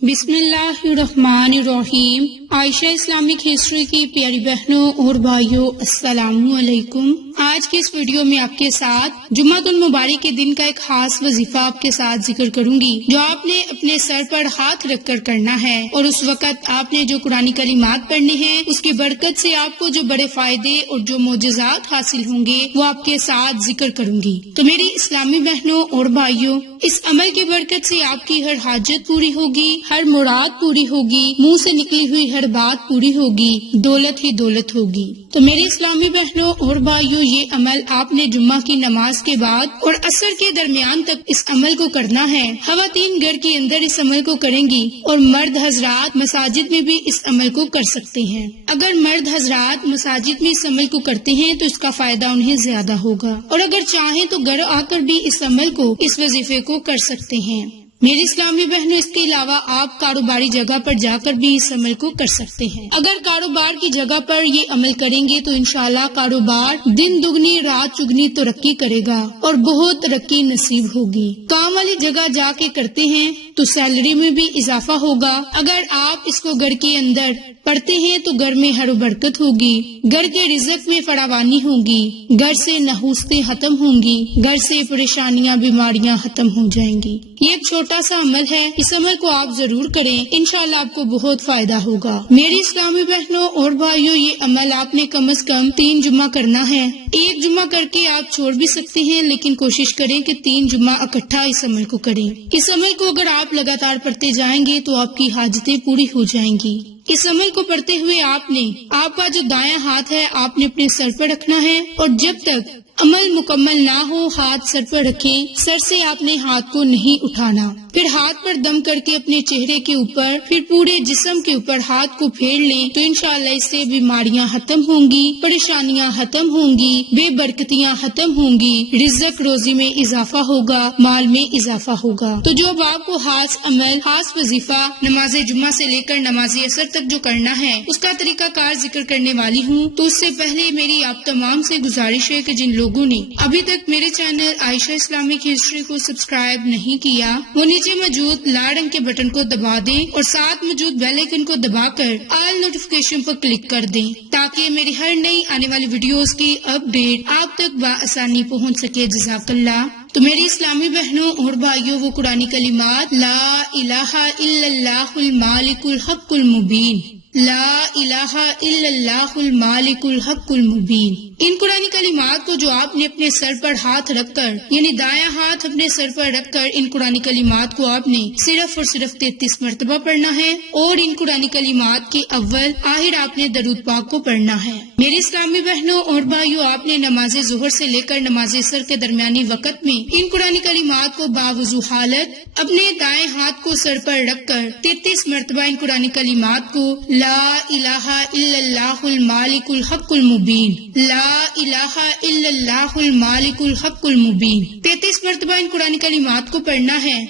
بسم اللہ الرحمن الرحیم۔ عائشہ اسلامک ہسٹری کی پیاری بہنوں اور بھائیوں، السلام علیکم۔ آج کی اس ویڈیو میں آپ کے ساتھ جمعۃ المبارک کے دن کا ایک خاص وظیفہ آپ کے ساتھ ذکر کروں گی، جو آپ نے اپنے سر پر ہاتھ رکھ کر کرنا ہے، اور اس وقت آپ نے جو قرآنی کلمات پڑھنے ہیں اس کی برکت سے آپ کو جو بڑے فائدے اور جو معجزات حاصل ہوں گے وہ آپ کے ساتھ ذکر کروں گی۔ تو میری اسلامی بہنوں اور بھائیوں، اس عمل کی برکت سے آپ کی ہر حاجت پوری ہوگی، ہر مراد پوری ہوگی، منہ سے نکلی ہوئی ہر بات پوری ہوگی، دولت ہی دولت ہوگی۔ تو میری اسلامی بہنوں اور بھائیوں، یہ عمل آپ نے جمعہ کی نماز کے بعد اور عصر کے درمیان تک اس عمل کو کرنا ہے۔ خواتین گھر کے اندر اس عمل کو کریں گی اور مرد حضرات مساجد میں بھی اس عمل کو کر سکتے ہیں۔ اگر مرد حضرات مساجد میں اس عمل کو کرتے ہیں تو اس کا فائدہ انہیں زیادہ ہوگا، اور اگر چاہیں تو گھر آ کر بھی اس عمل کو، اس وظیفے کو کر سکتے ہیں۔ میری اسلامی بہنوں، اس کے علاوہ آپ کاروباری جگہ پر جا کر بھی اس عمل کو کر سکتے ہیں۔ اگر کاروبار کی جگہ پر یہ عمل کریں گے تو انشاءاللہ کاروبار دن دگنی رات چگنی ترقی کرے گا اور بہت ترقی نصیب ہوگی۔ کام والی جگہ جا کے کرتے ہیں تو سیلری میں بھی اضافہ ہوگا۔ اگر آپ اس کو گھر کے اندر پڑھتے ہیں تو گھر میں ہر برکت ہوگی، گھر کے رزق میں فراوانی ہوگی، گھر سے نحوستیں ختم ہوں گی، گھر سے پریشانیاں بیماریاں ختم ہو جائیں گی۔ یہ ایک چھوٹا سا عمل ہے، اس عمل کو آپ ضرور کریں، انشاءاللہ آپ کو بہت فائدہ ہوگا۔ میری اسلامی بہنوں اور بھائیوں، یہ عمل آپ نے کم از کم 3 جمعہ کرنا ہے۔ ایک جمعہ کر کے آپ چھوڑ بھی سکتے ہیں، لیکن کوشش کریں کہ 3 جمعہ اکٹھا اس عمل کو کریں۔ اس عمل کو اگر آپ لگاتار پڑھتے جائیں گے تو آپ کی حاجتیں پوری ہو جائیں گی۔ اس عمل کو پڑھتے ہوئے آپ کا جو دایاں ہاتھ ہے آپ نے اپنے سر پر رکھنا ہے، اور جب تک عمل مکمل نہ ہو ہاتھ سر پر رکھیں، سر سے آپ نے ہاتھ کو نہیں اٹھانا۔ پھر ہاتھ پر دم کر کے اپنے چہرے کے اوپر، پھر پورے جسم کے اوپر ہاتھ کو پھیر لیں، تو انشاءاللہ اس سے بیماریاں ختم ہوں گی، پریشانیاں ختم ہوں گی، بے برکتیاں ختم ہوں گی، رزق روزی میں اضافہ ہوگا، مال میں اضافہ ہوگا۔ تو جو اب آپ کو خاص عمل، خاص وظیفہ نماز جمعہ سے لے کر نماز عصر تک جو کرنا ہے اس کا طریقہ کار ذکر کرنے والی ہوں، تو اس سے پہلے میری آپ تمام سے گزارش ہے کہ جن لوگوں نے ابھی تک میرے چینل عائشہ اسلامک ہسٹری کو سبسکرائب نہیں کیا، وہ نیچے موجود لال رنگ کے بٹن کو دبا دیں اور ساتھ موجود بیل آئیکن کو دبا کر آل نوٹیفیکیشن پر کلک کر دیں، تاکہ میری ہر نئی آنے والی ویڈیوز کی اپڈیٹ آپ تک بآسانی پہنچ سکے۔ جزاک اللہ۔ تو میری اسلامی بہنوں اور بھائیوں، وہ قرآنی کلمات لا الہ الا اللہ المالک الحق المبین، لا الہ الا اللہ المالک الحق المبین، ان قرآنی کلمات کو جو آپ نے اپنے سر پر ہاتھ رکھ کر، یعنی دایاں ہاتھ اپنے سر پر رکھ کر، ان قرآنی کلمات کو آپ نے صرف اور صرف 33 مرتبہ پڑھنا ہے، اور ان قرآنی کلمات کے اول آخر آپ نے درود پاک کو پڑھنا ہے۔ میری اسلامی بہنوں اور بھائیوں، آپ نے نماز ظہر سے لے کر نماز عصر کے درمیانی وقت میں ان قرآنی کلمات کو باوضو حالت اپنے دائیں ہاتھ کو سر پر رکھ کر 33 مرتبہ ان قرآنی کلمات کو لا الہ الا اللہ المالک الحق المبین، لا الہ الا اللہ المالک الحق المبین 33 مرتبہ ان قرآن کلمات کو پڑھنا ہے۔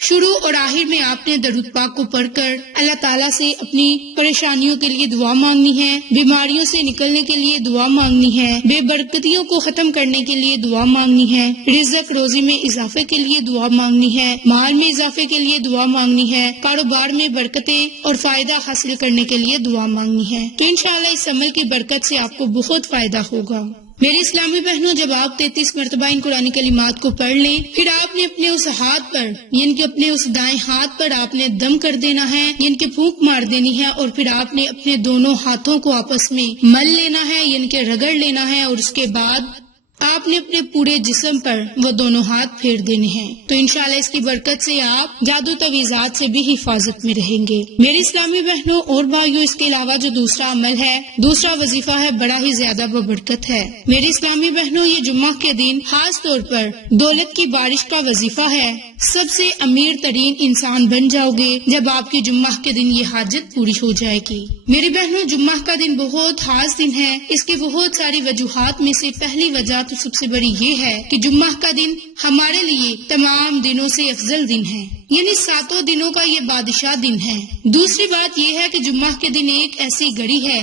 شروع اور آخر میں آپ نے درود پاک کو پڑھ کر اللہ تعالیٰ سے اپنی پریشانیوں کے لیے دعا مانگنی ہے، بیماریوں سے نکلنے کے لیے دعا مانگنی ہے، بے برکتیوں کو ختم کرنے کے لیے دعا مانگنی ہے، رزق روزی میں اضافے کے لیے دعا مانگنی ہے، مال میں اضافے کے لیے دعا مانگنی ہے، کاروبار میں برکتیں اور فائدہ حاصل کرنے کے لیے دعا مانگنی ہے۔ تو انشاءاللہ اس عمل کی برکت سے آپ کو بہت فائدہ ہوگا۔ میری اسلامی بہنوں، جب آپ 33 مرتبہ ان قرآن کلمات کو پڑھ لیں، پھر آپ نے اپنے اس ہاتھ پر، یعنی کہ اپنے اس دائیں ہاتھ پر آپ نے دم کر دینا ہے، یعنی کہ پھونک مار دینی ہے، اور پھر آپ نے اپنے دونوں ہاتھوں کو آپس میں مل لینا ہے، یعنی کہ رگڑ لینا ہے، اور اس کے بعد آپ نے اپنے پورے جسم پر وہ دونوں ہاتھ پھیر دینے ہیں۔ تو انشاءاللہ اس کی برکت سے آپ جادو تویزات سے بھی حفاظت میں رہیں گے۔ میری اسلامی بہنوں اور بھائیوں، اس کے علاوہ جو دوسرا عمل ہے، دوسرا وظیفہ ہے، بڑا ہی زیادہ ببرکت ہے۔ میری اسلامی بہنوں، یہ جمعہ کے دن خاص طور پر دولت کی بارش کا وظیفہ ہے۔ سب سے امیر ترین انسان بن جاؤ گے جب آپ کی جمعہ کے دن یہ حاجت پوری ہو جائے گی۔ میری بہنوں، جمعہ کا دن بہت خاص دن ہے۔ اس کی بہت ساری وجوہات میں سے پہلی وجہ تو سب سے بڑی یہ ہے کہ جمعہ کا دن ہمارے لیے تمام دنوں سے افضل دن ہے، یعنی 7 دنوں کا یہ بادشاہ دن ہے۔ دوسری بات یہ ہے کہ جمعہ کے دن ایک ایسی گھڑی ہے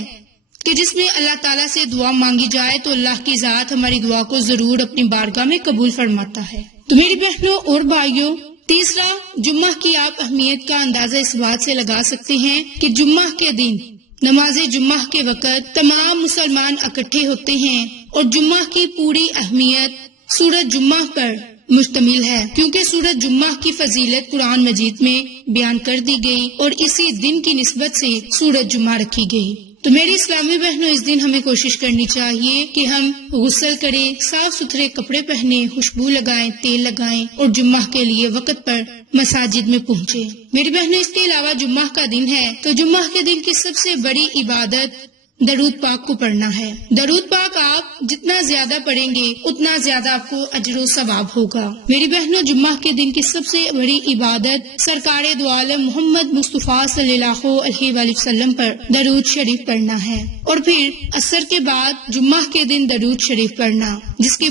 کہ جس میں اللہ تعالیٰ سے دعا مانگی جائے تو اللہ کی ذات ہماری دعا کو ضرور اپنی بارگاہ میں قبول فرماتا ہے۔ تو میری بہنوں اور بھائیوں، تیسرا، جمعہ کی آپ اہمیت کا اندازہ اس بات سے لگا سکتے ہیں کہ جمعہ کے دن نماز جمعہ کے وقت تمام مسلمان اکٹھے ہوتے ہیں اور جمعہ کی پوری اہمیت سورۃ جمعہ پر مشتمل ہے، کیونکہ سورۃ جمعہ کی فضیلت قرآن مجید میں بیان کر دی گئی اور اسی دن کی نسبت سے سورۃ جمعہ رکھی گئی۔ تو میری اسلامی بہنوں، اس دن ہمیں کوشش کرنی چاہیے کہ ہم غسل کریں، صاف ستھرے کپڑے پہنیں، خوشبو لگائیں، تیل لگائیں اور جمعہ کے لیے وقت پر مساجد میں پہنچے۔ میری بہنوں، اس کے علاوہ جمعہ کا دن ہے تو جمعہ کے دن کی سب سے بڑی عبادت درود پاک کو پڑھنا ہے۔ درود پاک آپ جتنا زیادہ پڑھیں گے اتنا زیادہ آپ کو اجر و ثواب ہوگا۔ میری بہنوں، جمعہ کے دن کی سب سے بڑی عبادت سرکار دو عالم محمد مصطفیٰ صلی اللہ علیہ وآلہ وسلم پر درود شریف پڑھنا ہے، اور پھر عصر کے بعد جمعہ کے دن درود شریف پڑھنا، جس کی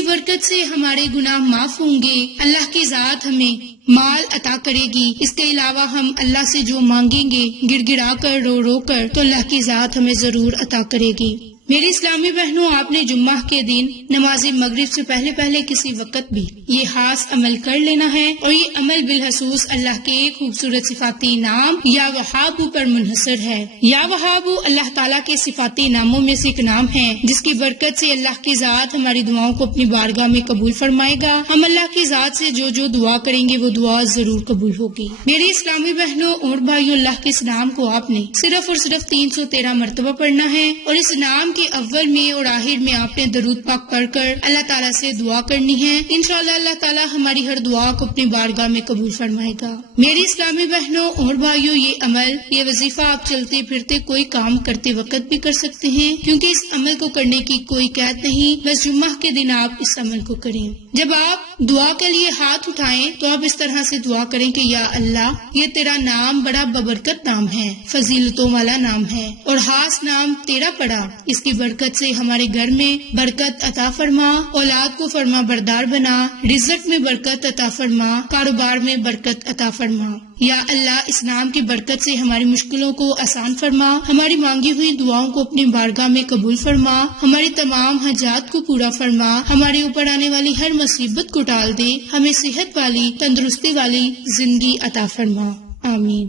برکت سے ہمارے گناہ معاف ہوں گے، اللہ کی ذات ہمیں مال عطا کرے گی۔ اس کے علاوہ ہم اللہ سے جو مانگیں گے گڑ گڑا کر رو رو کر تو اللہ کی ذات ہمیں ضرور عطا کرے گی۔ میری اسلامی بہنوں، آپ نے جمعہ کے دن نماز مغرب سے پہلے کسی وقت بھی یہ خاص عمل کر لینا ہے، اور یہ عمل بالخصوص اللہ کے خوبصورت صفاتی نام یا وہاب پر منحصر ہے۔ یا وہاب اللہ تعالیٰ کے صفاتی ناموں میں سے ایک نام ہے، جس کی برکت سے اللہ کی ذات ہماری دعاؤں کو اپنی بارگاہ میں قبول فرمائے گا۔ ہم اللہ کی ذات سے جو دعا کریں گے وہ دعا ضرور قبول ہوگی۔ میری اسلامی بہنوں اور بھائیوں، اللہ کے اس نام کو آپ نے صرف اور صرف 313 مرتبہ پڑھنا ہے، اور اس نام کے اول میں اور آخر میں آپ نے درود پاک پڑھ کر اللہ تعالیٰ سے دعا کرنی ہے۔ انشاءاللہ اللہ تعالیٰ ہماری ہر دعا کو اپنی بارگاہ میں قبول فرمائے گا۔ میری اسلامی بہنوں اور بھائیوں، یہ عمل، یہ وظیفہ آپ چلتے پھرتے کوئی کام کرتے وقت بھی کر سکتے ہیں، کیونکہ اس عمل کو کرنے کی کوئی قید نہیں، بس جمعہ کے دن آپ اس عمل کو کریں۔ جب آپ دعا کے لیے ہاتھ اٹھائیں تو آپ اس طرح سے دعا کریں کہ یا اللہ، یہ تیرا نام بڑا ببرکت نام ہے، فضیلتوں والا نام ہے، اور خاص نام تیرا پڑا، اس کی برکت سے ہمارے گھر میں برکت عطا فرما، اولاد کو فرما بردار بنا، رزق میں برکت عطا فرما، کاروبار میں برکت عطا فرما۔ یا اللہ، اس نام کی برکت سے ہماری مشکلوں کو آسان فرما، ہماری مانگی ہوئی دعاؤں کو اپنی بارگاہ میں قبول فرما، ہماری تمام حاجات کو پورا فرما، ہمارے اوپر آنے والی ہر مصیبت کو ٹال دے، ہمیں صحت والی، تندرستی والی زندگی عطا فرما، آمین۔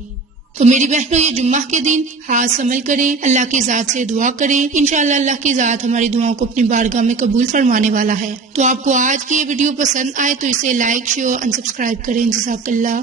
تو میری بہنوں، یہ جمعہ کے دن خاص عمل کریں، اللہ کی ذات سے دعا کریں، انشاءاللہ اللہ کی ذات ہماری دعاؤں کو اپنی بارگاہ میں قبول فرمانے والا ہے۔ تو آپ کو آج کی یہ ویڈیو پسند آئے تو اسے لائک، شیئر اور سبسکرائب کریں۔ جزاک اللہ۔